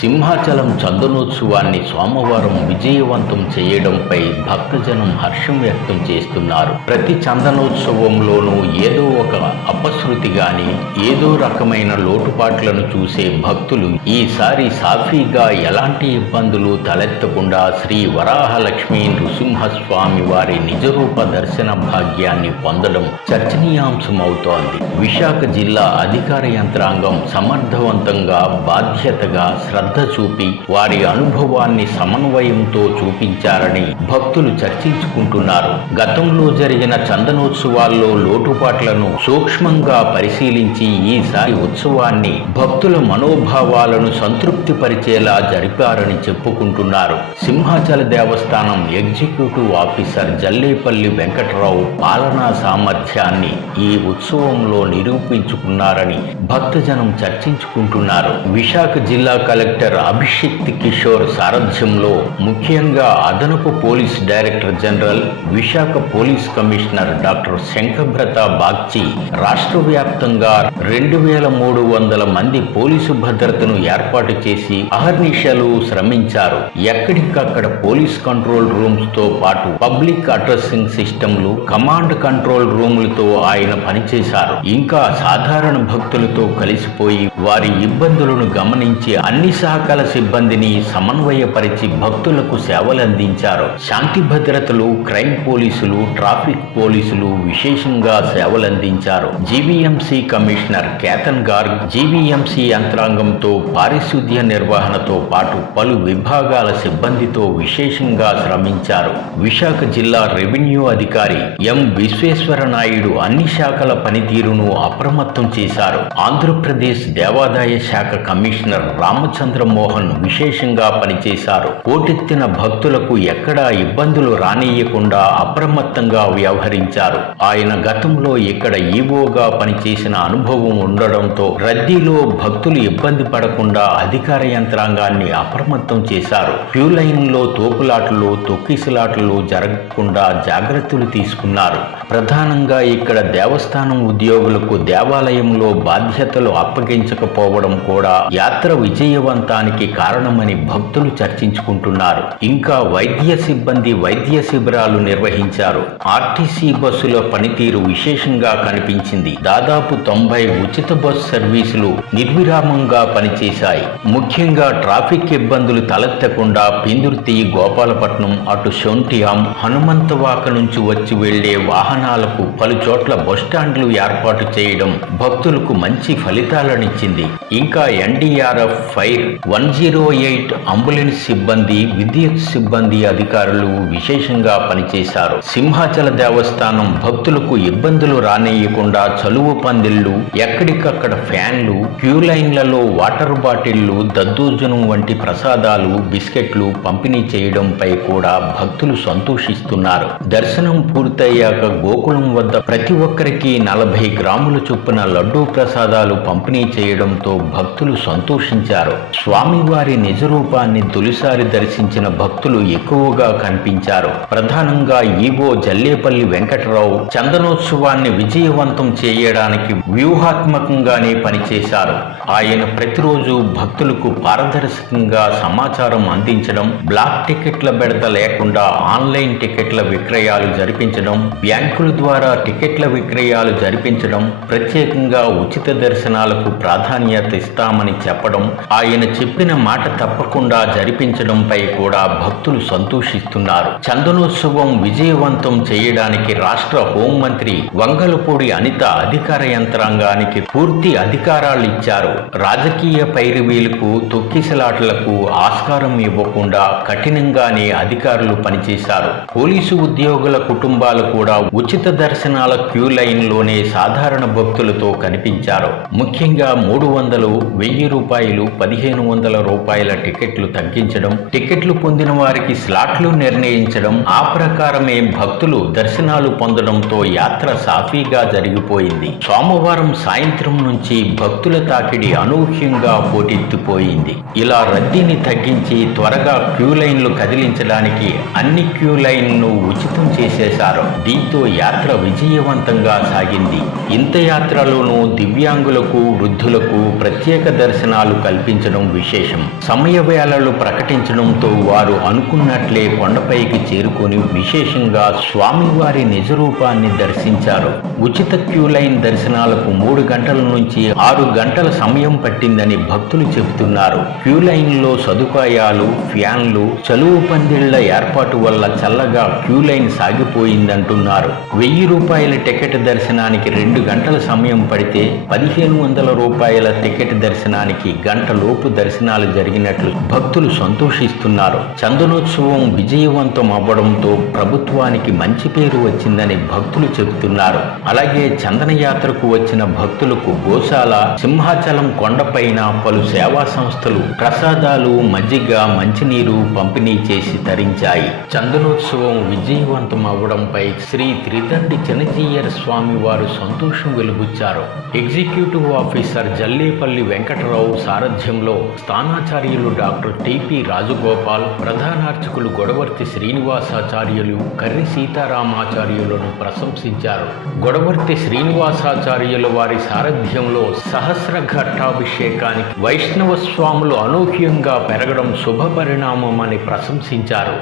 సింహాచలం చందనోత్సవాన్ని సోమవారం విజయవంతం చేయడంపై భక్తజనం హర్షం వ్యక్తం చేస్తున్నారు. ప్రతి చందనోత్సవంలోనూ ఏదో ఒక అపశృతి గాని ఏదో రకమైన లోటుపాట్లను చూసే భక్తులు ఈసారి సాఫీగా ఎలాంటి ఇబ్బందులు తలెత్తకుండా శ్రీ వరాహలక్ష్మీ నృసింహస్వామి వారి నిజరూప దర్శన భాగ్యాన్ని పొందడం చర్చనీయాంశమవుతోంది. విశాఖ జిల్లా అధికార యంత్రాంగం సమర్థవంతంగా బాధ్యతగా శ్రద్ధ చూపి వారి అనుభవాన్ని సమన్వయంతో చూపించారని భక్తులు చర్చించుకుంటున్నారు. గతంలో జరిగిన చందనోత్సవాల్లో లోటుపాట్లను సూక్ష్మంగా పరిశీలించి ఈసారి ఉత్సవాన్ని భక్తుల మనోభావాలను సంతృప్తి పరిచేలా జరిపారని చెప్పుకుంటున్నారు. సింహాచల దేవస్థానం ఎగ్జిక్యూటివ్ ఆఫీసర్ జల్లేపల్లి వెంకటరావు పాలనా సామర్థ్యాన్ని ఈ ఉత్సవంలో నిరూపించుకున్నారని భక్తజనం చర్చించుకుంటున్నారు. విశాఖ జిల్లా కలెక్టర్ అభిషిక్త్ కిషోర్ సారథ్యంలో ముఖ్యంగా అదనపు police director general, Visakha police commissioner doctor Shankhabrata Bagchi రాష్ట్ర వ్యాప్తంగా 2300 మంది పోలీసు భద్రతను ఏర్పాటు చేసి అహర్నిశలు శ్రమించారు. ఎక్కడికక్కడ పోలీస్ కంట్రోల్ రూమ్స్ తో పాటు పబ్లిక్ అడ్రసింగ్ సిస్టంలు, కమాండ్ కంట్రోల్ రూములతో ఆయన పనిచేశారు. ఇంకా సాధారణ భక్తులతో కలిసిపోయి వారి ఇబ్బందులను గమనించి అన్ని శాఖల సిబ్బందిని సమన్వయపరిచి భక్తులకు సేవలందించారు. శాంతి భద్రతలు, క్రైమ్ పోలీసులు, ట్రాఫిక్ పోలీసులు విశేషంగా సేవలందించారు. GVMC commissioner Ketan Garg GVMC యంత్రాంగంతో పారిశుద్ధ్య నిర్వహణతో పాటు పలు విభాగాల సిబ్బందితో విశేషంగా శ్రమించారు. విశాఖ జిల్లా రెవెన్యూ అధికారి ఎం విశ్వేశ్వర నాయుడు అన్ని శాఖల పనితీరును అప్రమత్తం చేశారు. ఆంధ్రప్రదేశ్ దేవాదాయ శాఖ కమిషనర్ రామచంద్ర మోహన్ విశేషంగా పనిచేశారు. పోటెత్తిన భక్తులకు ఎక్కడా ఇబ్బందులు రానియకుండా అప్రమత్తంగా వ్యవహరించారు. ఆయన గతంలో ఇక్కడ ఈవోగా పనిచేసిన అనుభవం ఉండడంతో రద్దీలో భక్తులు ఇబ్బంది పడకుండా అధికార యంత్రాంగాన్ని అప్రమత్తం చేశారు. క్యూ లైన్లో తోపులాటలు, తొక్కిసలాటలు జరగకుండా జాగ్రత్తలు తీసుకున్నారు. ప్రధానంగా ఇక్కడ దేవస్థానం ఉద్యోగులకు దేవాలయంలో బాధ్యతలు అప్పగించకపోవడం కూడా యాత్ర విజయవంతానికి కారణమని భక్తులు చర్చించుకుంటున్నారు. ఇంకా వైద్య సిబ్బంది వైద్య శిబిరాలు నిర్వహించారు. ఆర్టీసీ బస్సుల పనితీరు విశేషంగా కనిపించింది. దాదాపు 90 ఉచిత బస్సు సర్వీసులు నిర్విరామంగా పనిచేశాయి. ముఖ్యంగా ట్రాఫిక్ ఇబ్బందులు తలెత్తకుండా పిందుర్తి, గోపాలపట్నం, అటు శొంఠియాం, హనుమంతవాక నుంచి వచ్చి వెళ్లే వాహనాలకు పలు చోట్ల బస్టాండ్లు ఏర్పాటు చేయడం భక్తులకు మంచి ఫలితాలనిచ్చింది. ఇంకా ఎన్డీఆర్ఎఫ్, ఫైర్, 108 అంబులెన్స్ సిబ్బంది, విద్యుత్ సిబ్బంది అధికారులు విశేషంగా పనిచేశారు. సింహాచల దేవస్థానం భక్తులకు ఇబ్బందులు రానేయకుండా చలువ పందిళ్లు, ఎక్కడికక్కడ ఫ్యాన్లు, క్యూ లైన్లలో వాటర్ బాటిళ్లు, దద్దోజనం వంటి ప్రసాదాలు, బిస్కెట్లు పంపిణీ చేయడంపై కూడా భక్తులు సంతోషిస్తున్నారు. దర్శనం పూర్తయ్యాక గోకులం వద్ద ప్రతి ఒక్కరికి 40 గ్రాముల చొప్పున లడ్డూ ప్రసాదాలు పంపిణీ చేయడంతో భక్తులు సంతోషించారు. స్వామివారి నిజరూపాన్ని తొలిసారి దర్శించిన భక్తులు ఎక్కువగా కనిపించారు. ప్రధానంగా ఈవో జల్లేపల్లి వెంకటరావు చందనోత్సవాన్ని విజయవంతం చేయడానికి వ్యూహాత్మకంగానే పనిచేశారు. ఆయన ప్రతిరోజు భక్తులకు పారదర్శకంగా సమాచారం అందించడం, బ్లాక్ టికెట్ల బెడత లేకుండా ఆన్లైన్ టికెట్ల విక్రయాలు జరిపించడం, బ్యాంకుల ద్వారా టికెట్ల విక్రయాలు జరిపించడం, ప్రత్యేకంగా ఉచిత దర్శనాలకు ప్రాధాన్యత ఇస్తామని చెప్పడం, ఆయన చెప్పిన మాట తప్పకుండా జరిపించడంపై కూడా భక్తులు సంతోషిస్తున్నారు. చందనోత్సవం విజయవంతం చేయడానికి రాష్ట్ర హోంమంత్రి వంగలపూడి అనిత అధికార యంత్రాంగానికి పూర్తి అధికారాలు ఇచ్చారు. రాజకీయ పైరవీలకు, తొక్కిసలాటలకు ఆస్కారం ఇవ్వకుండా కఠినంగానే అధికారులు పనిచేశారు. పోలీసు ఉద్యోగుల కుటుంబాలు కూడా ఉచిత దర్శనాల క్యూ లైన్లోనే సాధారణ భక్తులతో కనిపించారు. ముఖ్యంగా 300, 1000 రూపాయలు, 1500 రూపాయల టికెట్లు తగ్గించడం, టికెట్లు పొందిన వారికి స్లాట్లు నిర్ణయించడం, ఆ ప్రకారమే భక్తులు దర్శనాలు పొందడంతో యాత్ర సాఫీగా జరిగిపోయింది. సోమవారం సాయంత్రం నుంచి భక్తుల తాకిడి అనూహ్యంగా పోటెత్తిపోయింది. ఇలా రద్దీని తగ్గించి త్వరగా క్యూ లైన్లు కదిలించడానికి అన్ని క్యూ లైన్లను ఉచితం చేసేశారు. దీంతో యాత్ర విజయవంతంగా సాగింది. ఇంత యాత్రలోనూ దివ్యాంగులకు, వృద్ధులకు ప్రత్యేక దర్శనాలు కల్పించడం విశేషం. సమయ వేళలు ప్రకటించడంతో వారు అనుకున్నట్లే కొండపైకి చేరుకొని విశేషంగా స్వామివారి నిజరూపాన్ని దర్శించారు. ఉచిత క్యూ లైన్ దర్శనాలకు 3 గంటల నుంచి 6 గంటల సమయం పట్టిందని భక్తులు చెబుతున్నారు. క్యూ లైన్ లో సదుపాయాలు, ఫ్యాన్లు, చలువు పందిళ్ల ఏర్పాటు వల్ల చల్లగా క్యూ లైన్ సాగిపోయిందంటున్నారు. 1000 రూపాయల టికెట్ దర్శనానికి 2 గంటల సమయం పడితే 1500 రూపాయల టికెట్ దర్శనానికి గంటలోపు దర్శనాలు జరిగినట్లు భక్తులు సంతోషిస్తున్నారు. చందనోత్సవం విజయవంతం అవ్వడంతో ప్రభుత్వానికి మంచి పేరు వచ్చిందని భక్తులు చెబుతున్నారు. అలాగే చందన యాత్రకు వచ్చిన భక్తులకు గోశాల, సింహాచలం కొండపైన పలు సేవా సంస్థలు ప్రసాదాలు, మజ్జిగ, మంచినీరు పంపిణీ చేసి తరించాయి. చందనోత్సవం విజయవంతం అవ్వడంపై శ్రీ త్రిదండి చినజీయర్ స్వామి వారు సంతోషం వెలుబుచ్చారు. ఎగ్జిక్యూటివ్ ఆఫీసర్ జల్లేపల్లి వెంకటరావు సారథ్యంలో స్థానాచార్యులు డాక్టర్ టిపి రాజగోపాల్, ప్రధానార్చకులు గొడవర్తి శ్రీనివాసాచార్యులు, కర్రి సీతారామాచార్యులను ప్రశంసించారు. గొడవర్తి శ్రీనివాసాచార్యుల వారి సారథ్యంలో సహస్ర ఘట్టాభిషేకానికి వైష్ణవ స్వాములు అనూహ్యంగా పెరగడం శుభ పరిణామమని ప్రశంసించారు.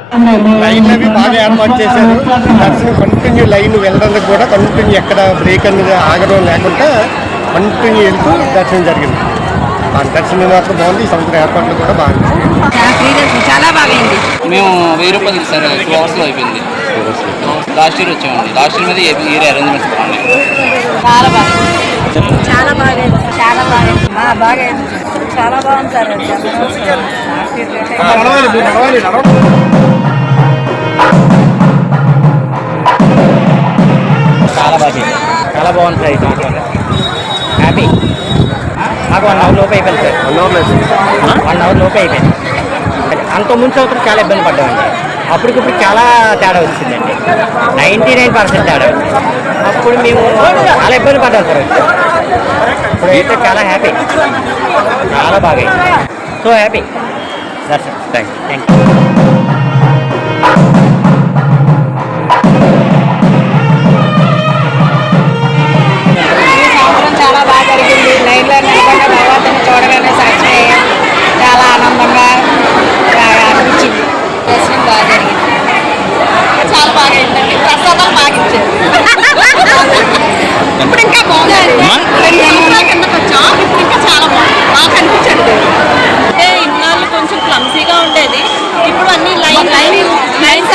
లైన్ అవి బాగా ఏర్పాటు చేశారు. దర్శనం కంటిన్యూ లైన్ వెళ్ళడానికి కూడా కంటిన్యూ ఎక్కడ బ్రేక్ అనేది ఆగడం లేకుండా కంటిన్యూ వెళ్తూ దర్శనం జరిగింది. ఆ దర్శనం మాత్రం బాగుంది. ఈ సంవత్సరం ఏర్పాట్లు కూడా బాగుంది. చాలా బాగుంది. మేము 1000 రూపాయలు సార్ 2 అవర్స్లో అయిపోయింది. లాస్ట్ ఇయర్ వచ్చామండి. లాస్ట్ ఇయర్ మీద ఇయర్ అరేంజ్మెంట్స్ బాగున్నాయి. చాలా బాగుంది. చాలా బాగుంది. చాలా బాగుంది. బాగుంది. చాలా బాగుంది సార్. చాలా బాగుంది సార్. ఈ సంవత్సరం హ్యాపీ. మాకు 1 అవర్ లోపు అయిపోయింది సార్. 1 అవర్ లోపు అయిపోయింది. అంత ముందు సంవత్సరం చాలా ఇబ్బంది పడ్డామండి. అప్పటికిప్పుడు చాలా తేడా వచ్చిందండి. 99% తేడా వచ్చింది. అప్పుడు మేము చాలా ఇబ్బంది పడ్డాం సార్. ఇప్పుడైతే చాలా హ్యాపీ. చాలా బాగా సో హ్యాపీ. దర్శనం. Thank you. చాలా బాగా జరిగింది. లైన్లో నిలబడిన భగవంతుని చూడగానే సాక్షి చాలా ఆనందంగా అనిపించింది. దర్శనం బాగా జరిగింది. చాలా బాగా అయిందండి. ప్రసాదాలు బాగా ఇచ్చింది. ఇప్పుడు ఇంకా బాగుంది. 2 సంవత్సరాల కిందకి వచ్చాం. ఇప్పుడు ఇంకా చాలా బాగుంది. బాగా అనిపించండి. అంటే ఇన్నాళ్ళు కొంచెం క్లమ్సీగా ఉండేది. ఇప్పుడు అన్ని లైన్స్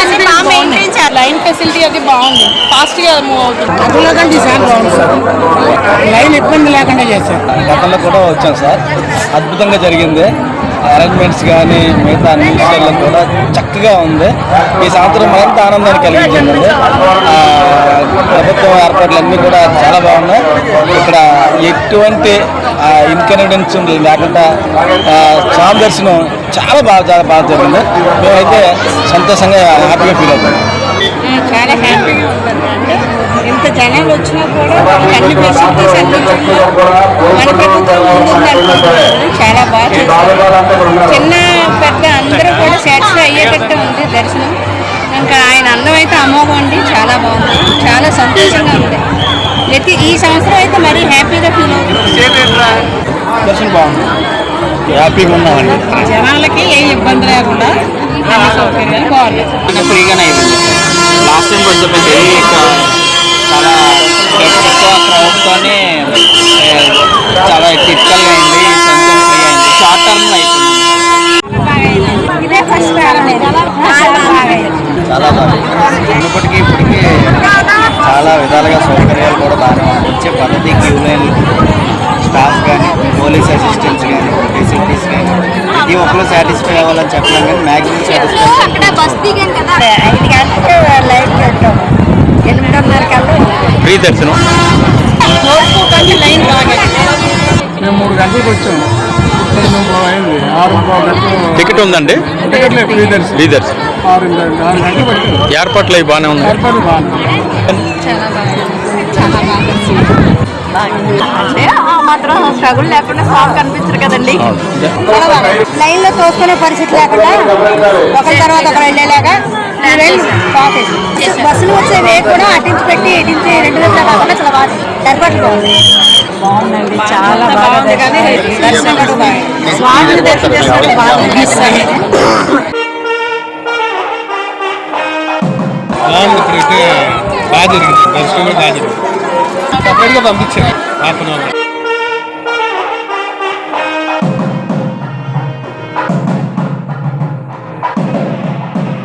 అన్ని బాగా మెయింటైన్ చేయాలి. లైన్ ఫెసిలిటీ అది బాగుంది. ఫాస్ట్గా మూవ్ అవుతుంది. అదులకంటే ఈసారి బాగుంది సార్. లైన్ ఇబ్బంది లేకుండా చేశారు. గతంలో కూడా వచ్చాం సార్. అద్భుతంగా జరిగింది. అరేంజ్మెంట్స్ కానీ మిగతా అన్ని విషయాల్లో కూడా చక్కగా ఉంది. ఈ సంవత్సరం మరింత ఆనందాన్ని కలిగించిందండి. ప్రభుత్వం ఏర్పాట్లన్నీ కూడా చాలా బాగున్నాయి. ఇక్కడ ఎటువంటి ఇన్కన్వీనియన్స్ లేకుండా స్వామి దర్శనం చాలా బాగా జరిగింది. మేమైతే సంతోషంగా హ్యాపీగా ఫీల్ అవుతాం. చాలా హ్యాపీగా ఉంటుందండి. ఇంత జనాలు వచ్చినా కూడా అన్ని ఫెసిలిటీస్ అందించారు. మన ప్రభుత్వం ముందుందనుకుంటున్నాను. చాలా బాగా చేశారు. చిన్న పెద్ద అందరూ కూడా సాటిస్ఫై అయ్యేటట్టు ఉంది దర్శనం. ఇంకా ఆయన అందం అయితే అమోఘం అండి. చాలా బాగుంది. చాలా సంతోషంగా ఉంది. ఈ సంవత్సరం అయితే మరీ హ్యాపీగా ఫీల్ అవుతుంది. దర్శనం బాగుంది. హ్యాపీగా ఉన్నామండి. జనాలకి ఏ ఇబ్బంది లేకుండా అన్ని సౌకర్యాలు బాగున్నాయి. ఫ్రీగానే అయిపోయింది. లాస్ట్ టైం వచ్చేప్పటికి చాలా ఎక్కువ క్రౌడ్తోనే చాలా టిపికల్గా అయింది. కొంచెం ఫ్రీ అయింది. షార్ట్ టర్మ్లో అయిపోయింది. ఇదే ఫస్ట్ చాలా బాగా ఉన్నప్పటికీ ఇప్పటికీ చాలా విధాలుగా సౌకర్యాలు కూడా బాగానే వచ్చే పద్ధతి, క్యూ లైన్, స్టాఫ్ కానీ, పోలీస్ అసిస్టెంట్స్ కానీ, ఫెసిలిటీస్ కానీ ప్రతి ఒక్కరు సాటిస్ఫై అవ్వాలని చెప్పలేం కానీ మ్యాక్సిమం సాటిస్ఫై. 5 గంటలకు లైన్ పెట్టాము. 8:30 కల్లా ఫ్రీ దర్శనం. లైన్ బాగా మేము 3 గంటలకు వచ్చాము. ఇక్కడ మేము అయింది 6 గంటలు. టికెట్ ఉందండి. టికెట్ లేదు. ఫ్రీ దర్శనం. 6 గంటలు పట్టింది. ఏర్పాట్లు అవి బాగానే ఉన్నాయి. ఏర్పాట్లు బాగుంది. చాలా బాగా అంటే మాత్రం స్ట్రగుల్ లేకుండా స్వామి కనిపించరు కదండి. లైన్ లో తోసుకునే పరిస్థితి లేకుండా ఒకరి తర్వాత ఒకరు వెళ్ళేలాగా బస్సులు వచ్చే వే కూడా అటించి పెట్టి ఇటించి 2 వైపులా కాకుండా చాలా బాగా ఏర్పాట్లు బాగుంది. బాగుందండి, చాలా బాగా దర్శనం కూడా బాగుంది. స్వామిని దర్శనం చేసుకుంటే బాగా అనిపిస్తుంది. ఇప్పుడైతే బాగా జరిగింది, దర్శనం కూడా బాగా జరిగింది. సపరేట్గా పంపించారు హాఫ్ అన్ అవర్.